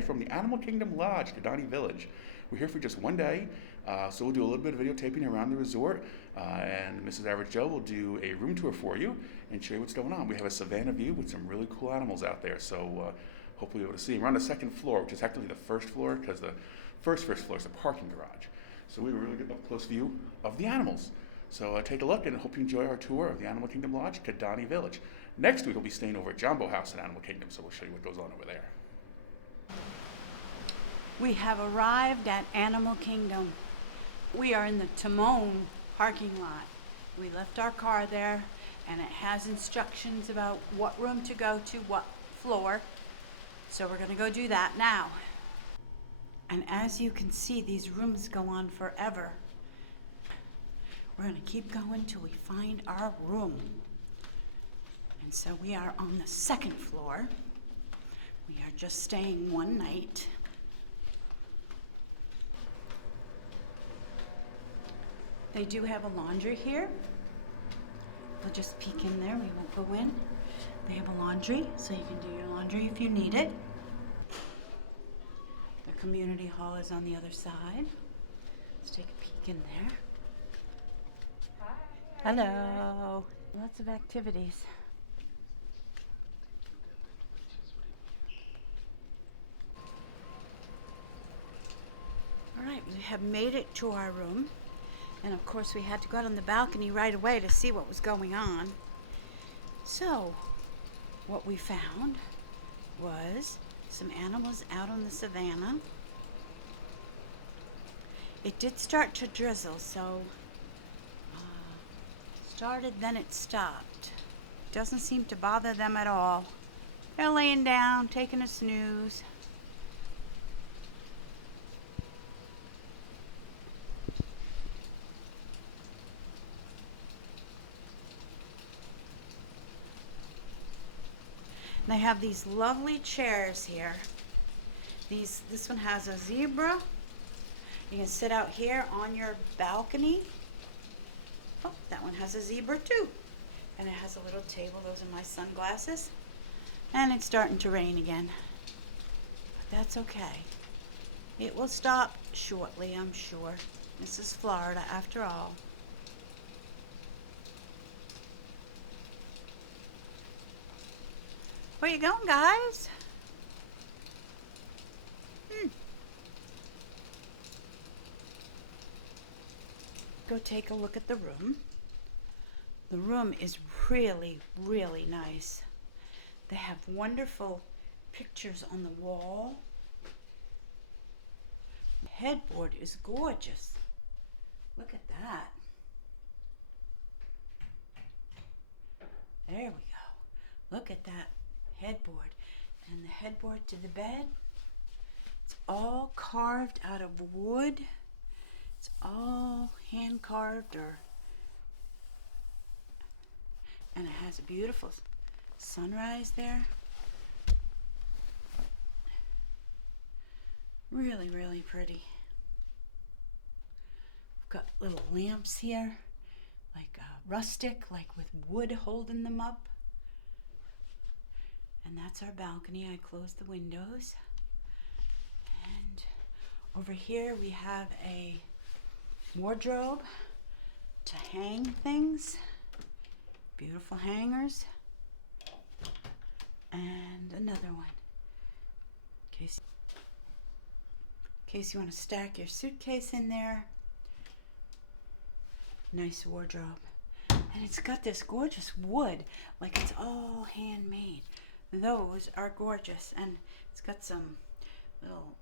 today from the Animal Kingdom Lodge, Kidani Village. We're here for just one day, so we'll do a little bit of videotaping around the resort, and Mrs. Average Joe will do a room tour for you and show you what's going on. We have a savanna view with some really cool animals out there, so hopefully you'll be able to see. We're on the second floor, which is actually the first floor, because the first floor is the parking garage. So we will really get an up-close view of the animals. So take a look, and I hope you enjoy our tour of the Animal Kingdom Lodge, Kidani Village. Next week, we'll be staying over at Jumbo House at Animal Kingdom, so we'll show you what goes on over there. We have arrived at Animal Kingdom. We are in the Timon parking lot. We left our car there, and it has instructions about what room to go to, what floor. So we're going to go do that now. And as you can see, these rooms go on forever. We're going to keep going till we find our room. And so we are on the second floor. We are just staying one night. They do have a laundry here. We'll just peek in there. We won't go in. They have a laundry, so you can do your laundry if you need it. The community hall is on the other side. Let's take a peek in there. Hello. Lots of activities. All right, we have made it to our room. And of course we had to go out on the balcony right away to see what was going on. So, what we found was some animals out on the savannah. It did start to drizzle, so started, then it stopped. Doesn't seem to bother them at all. They're laying down, taking a snooze. They have these lovely chairs here. This one has a zebra. You can sit out here on your balcony. Oh, that one has a zebra too. And it has a little table. Those are my sunglasses. And it's starting to rain again. But that's okay. It will stop shortly, I'm sure. This is Florida after all. Where you going, guys? Go take a look at the room. The room is really, really nice. They have wonderful pictures on the wall. The headboard is gorgeous. Look at that. There we go. Look at that headboard. And the headboard to the bed, it's all carved out of wood. It's all hand carved, and it has a beautiful sunrise there. Really, really pretty. We've got little lamps here, like rustic, like with wood holding them up. And that's our balcony. I closed the windows. And over here we have a wardrobe to hang things. Beautiful hangers. And another one. In case you want to stack your suitcase in there. Nice wardrobe. And it's got this gorgeous wood, like it's all handmade. Those are gorgeous. And it's got some little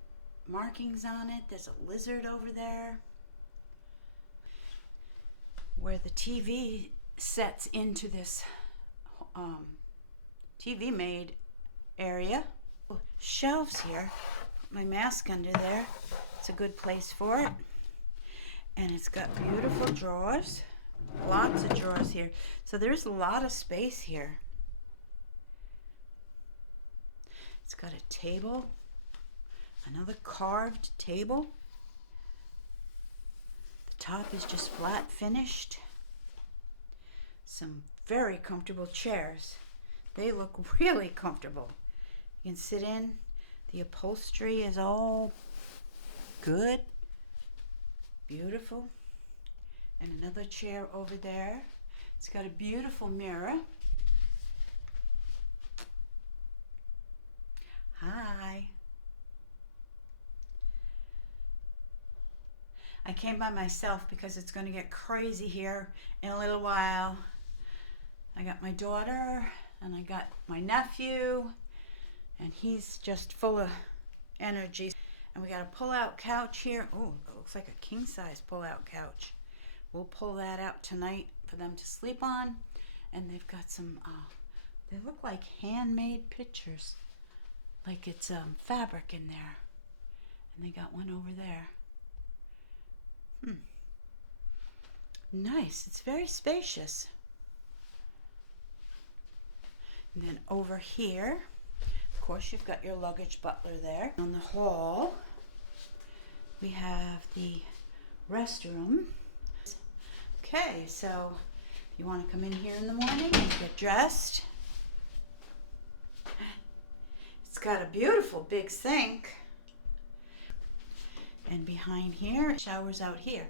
markings on it. There's a lizard over there. Where the TV sets into this TV made area. Shelves here. Put my mask under there. It's a good place for it. And it's got beautiful drawers. Lots of drawers here. So there's a lot of space here. It's got a table. Another carved table. Top is just flat finished. Some very comfortable chairs. They look really comfortable. You can sit in. The upholstery is all good, beautiful. And another chair over there. It's got a beautiful mirror. Hi. I came by myself because it's going to get crazy here in a little while. I got my daughter and I got my nephew, and he's just full of energy. And we got a pull-out couch here. Oh, it looks like a king-size pull-out couch. We'll pull that out tonight for them to sleep on. And they've got some, they look like handmade pictures. Like it's fabric in there. And they got one over there. Nice. It's very spacious. And then over here, of course, you've got your luggage butler there. On the hall, we have the restroom. Okay, so if you want to come in here in the morning and get dressed, it's got a beautiful big sink. And behind here, showers out here.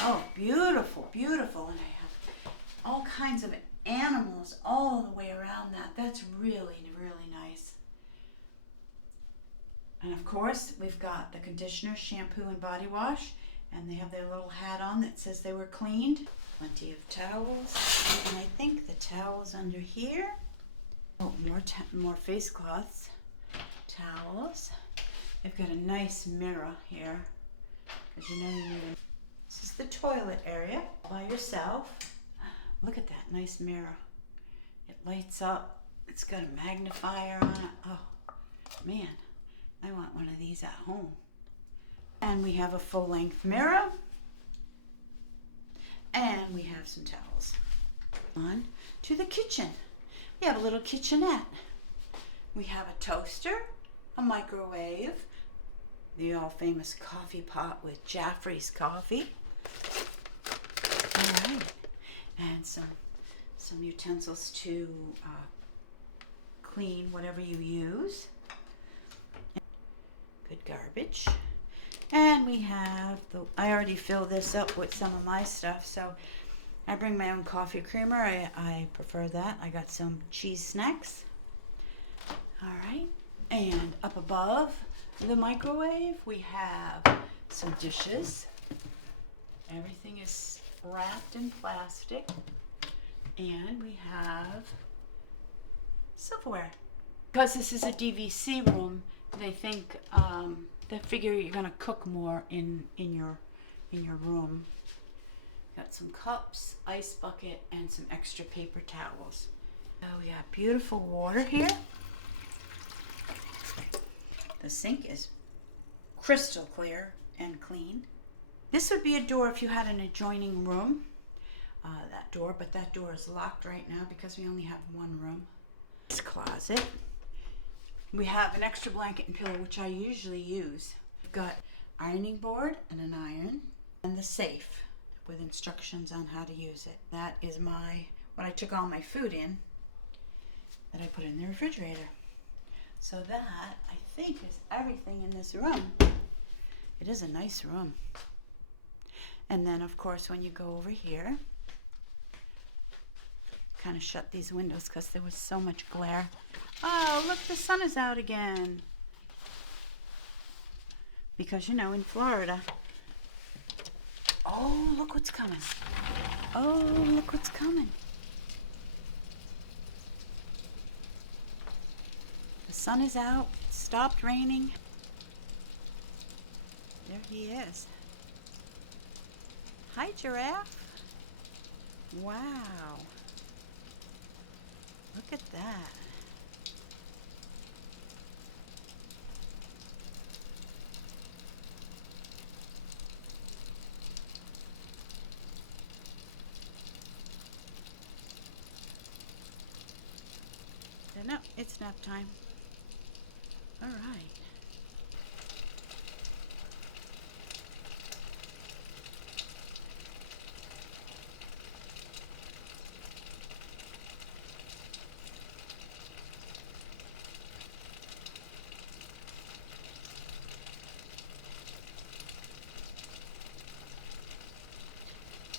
Oh, beautiful, beautiful. And I have all kinds of animals all the way around that. That's really, really nice. And of course, we've got the conditioner, shampoo, and body wash. And they have their little hat on that says they were cleaned. Plenty of towels. And I think the towels under here. Oh, more face cloths. Towels. They've got a nice mirror here. Because you know you need a... This is the toilet area by yourself. Look at that nice mirror. It lights up. It's got a magnifier on it. Oh, man. I want one of these at home. And we have a full-length mirror. And we have some towels. On to the kitchen. We have a little kitchenette. We have a toaster, a microwave, the all-famous coffee pot with Jaffrey's coffee. All right. And some utensils to clean whatever you use. Good garbage. And we have I already filled this up with some of my stuff, so I bring my own coffee creamer. I prefer that. I got some cheese snacks. All right. And up above the microwave, we have some dishes. Everything is wrapped in plastic. And we have silverware. Because this is a DVC room, they think they figure you're gonna cook more in your room. Got some cups, ice bucket, and some extra paper towels. So we got beautiful water here. The sink is crystal clear and clean. This would be a door if you had an adjoining room. That door, but that door is locked right now because we only have one room. This closet. We have an extra blanket and pillow, which I usually use. We've got ironing board and an iron, and the safe with instructions on how to use it. That is what I took all my food in that I put in the refrigerator. So that, I think, is everything in this room. It is a nice room. And then, of course, when you go over here, kind of shut these windows because there was so much glare. Oh, look, the sun is out again. Because, you know, in Florida. Oh, look what's coming. Oh, look what's coming. The sun is out. It stopped raining. There he is. Hi, Giraffe. Wow. Look at that. No, it's nap time. All right.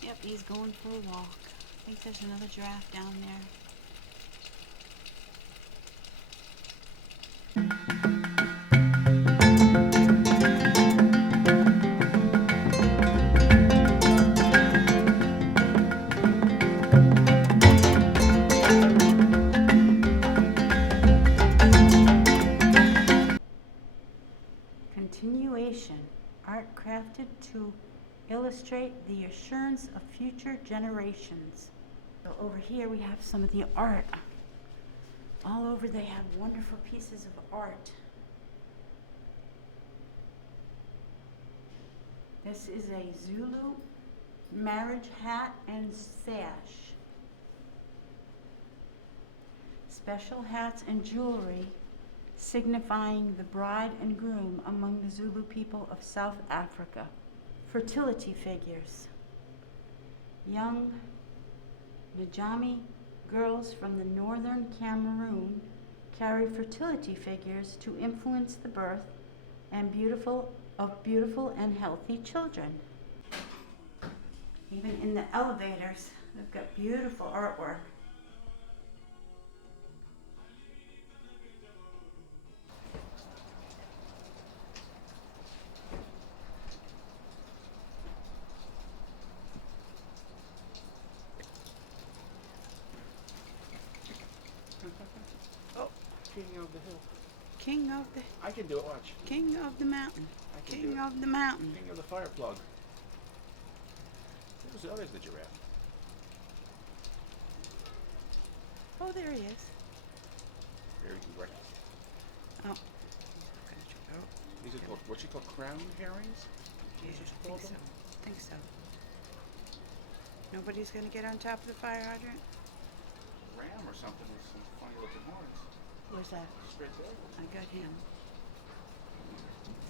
Yep, he's going for a walk. I think there's another giraffe down there. Continuation, art crafted to illustrate the assurance of future generations. So over here we have some of the art. All over they have wonderful pieces of art. This is a Zulu marriage hat and sash. Special hats and jewelry signifying the bride and groom among the Zulu people of South Africa. Fertility figures. Young Njami girls from the northern Cameroon carry fertility figures to influence the birth and beautiful and healthy children. Even in the elevators, they've got beautiful artwork. Oh, King of the hill. King of the I can do it, watch. King of the mountain. I can do King it. of the mountain. King of the fire plug. There's the giraffe. Oh, there he is. Very erect. Oh. These are called, what's she called, crown herrings? Yeah, Is this I called think them? so. I think so. Nobody's gonna get on top of the fire hydrant? Ram or something with some funny looking horns. Where's that? Just right there. I got him.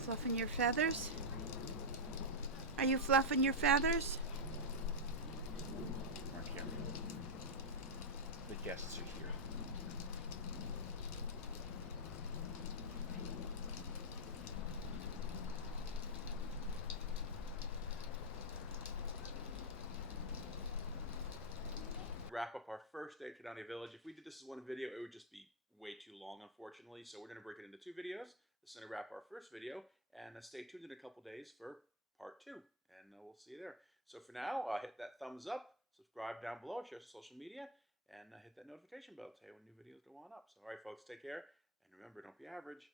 Fluffing your feathers? Are you fluffing your feathers? Right here. The guests are here. Wrap up our first day at Kidani Village. If we did this as one video, it would just be way too long, unfortunately. So we're going to break it into two videos. This is going to wrap our first video, and stay tuned in a couple days for part two, and we'll see you there. So for now, hit that thumbs up, subscribe down below, share some social media, and hit that notification bell to tell you when new videos go on up. So all right, folks, take care, and remember, don't be average.